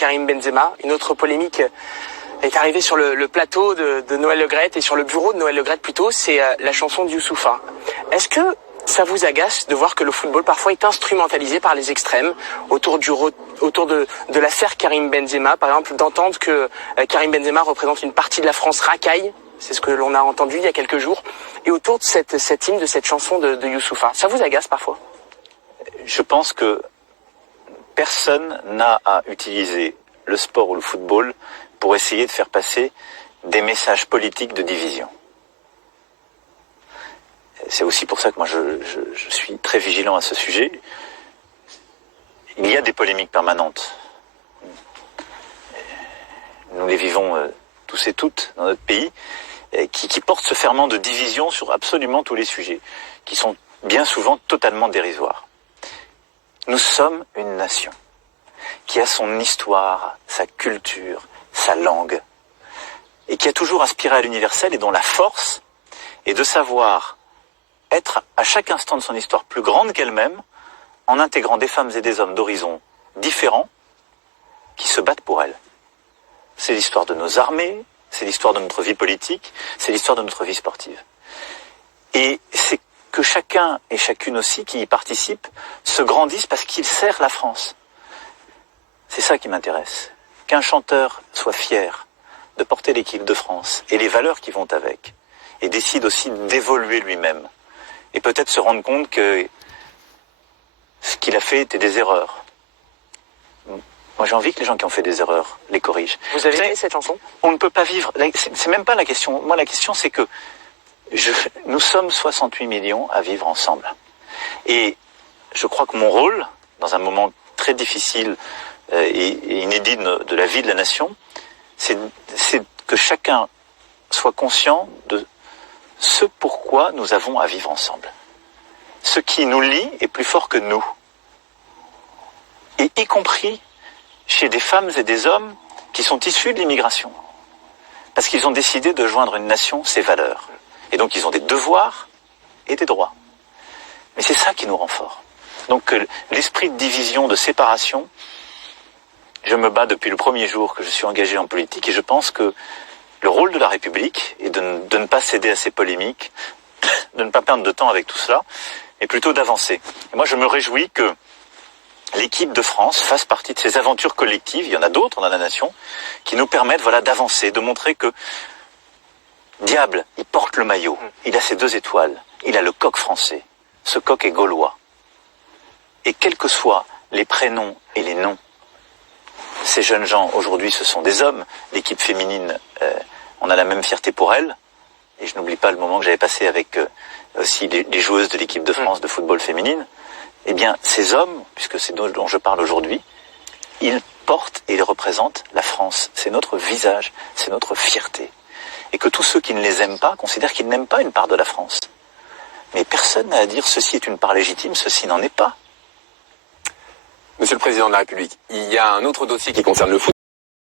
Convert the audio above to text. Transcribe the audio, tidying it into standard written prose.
Karim Benzema. Une autre polémique est arrivée sur le plateau de Noël Le Graët et sur le bureau de Noël Le Graët plutôt, c'est la chanson de Youssoupha. Est-ce que ça vous agace de voir que le football parfois est instrumentalisé par les extrêmes autour de l'affaire Karim Benzema, par exemple, d'entendre que Karim Benzema représente une partie de la France racaille, c'est ce que l'on a entendu il y a quelques jours, et autour de cette hymne, de cette chanson de Youssoupha. Ça vous agace parfois? Je pense que personne n'a à utiliser le sport ou le football pour essayer de faire passer des messages politiques de division. C'est aussi pour ça que moi je suis très vigilant à ce sujet. Il y a des polémiques permanentes. Nous les vivons tous et toutes dans notre pays, qui portent ce ferment de division sur absolument tous les sujets, qui sont bien souvent totalement dérisoires. Nous sommes une nation qui a son histoire, sa culture, sa langue, et qui a toujours aspiré à l'universel et dont la force est de savoir être à chaque instant de son histoire plus grande qu'elle-même, en intégrant des femmes et des hommes d'horizons différents qui se battent pour elle. C'est l'histoire de nos armées, c'est l'histoire de notre vie politique, c'est l'histoire de notre vie sportive. Et c'est que chacun et chacune aussi qui y participe se grandissent parce qu'il sert la France. C'est ça qui m'intéresse. Qu'un chanteur soit fier de porter l'équipe de France et les valeurs qui vont avec, et décide aussi d'évoluer lui-même, et peut-être se rendre compte que ce qu'il a fait était des erreurs. Moi j'ai envie que les gens qui ont fait des erreurs les corrigent. Vous avez aimé cette chanson? On ne peut pas vivre, c'est même pas la question. Moi la question c'est que nous sommes 68 millions à vivre ensemble. Et je crois que mon rôle, dans un moment très difficile et inédit de la vie de la nation, c'est que chacun soit conscient de ce pourquoi nous avons à vivre ensemble. Ce qui nous lie est plus fort que nous. Et y compris chez des femmes et des hommes qui sont issus de l'immigration. Parce qu'ils ont décidé de joindre une nation, ses valeurs. Et donc ils ont des devoirs et des droits. Mais c'est ça qui nous rend forts. Donc l'esprit de division, de séparation, je me bats depuis le premier jour que je suis engagé en politique et je pense que le rôle de la République est de ne pas céder à ces polémiques, de ne pas perdre de temps avec tout cela, mais plutôt d'avancer. Et moi je me réjouis que l'équipe de France fasse partie de ces aventures collectives, il y en a d'autres dans la nation, qui nous permettent d'avancer, de montrer que Diable, il porte le maillot, il a ses 2 étoiles, il a le coq français, ce coq est gaulois. Et quels que soient les prénoms et les noms, ces jeunes gens, aujourd'hui, ce sont des hommes. L'équipe féminine, on a la même fierté pour elle. Et je n'oublie pas le moment que j'avais passé avec aussi les joueuses de l'équipe de France de football féminine. Eh bien, ces hommes, puisque c'est dont je parle aujourd'hui, ils portent et ils représentent la France. C'est notre visage, c'est notre fierté. Et que tous ceux qui ne les aiment pas considèrent qu'ils n'aiment pas une part de la France. Mais personne n'a à dire ceci est une part légitime, ceci n'en est pas. Monsieur le Président de la République, il y a un autre dossier qui concerne le foot.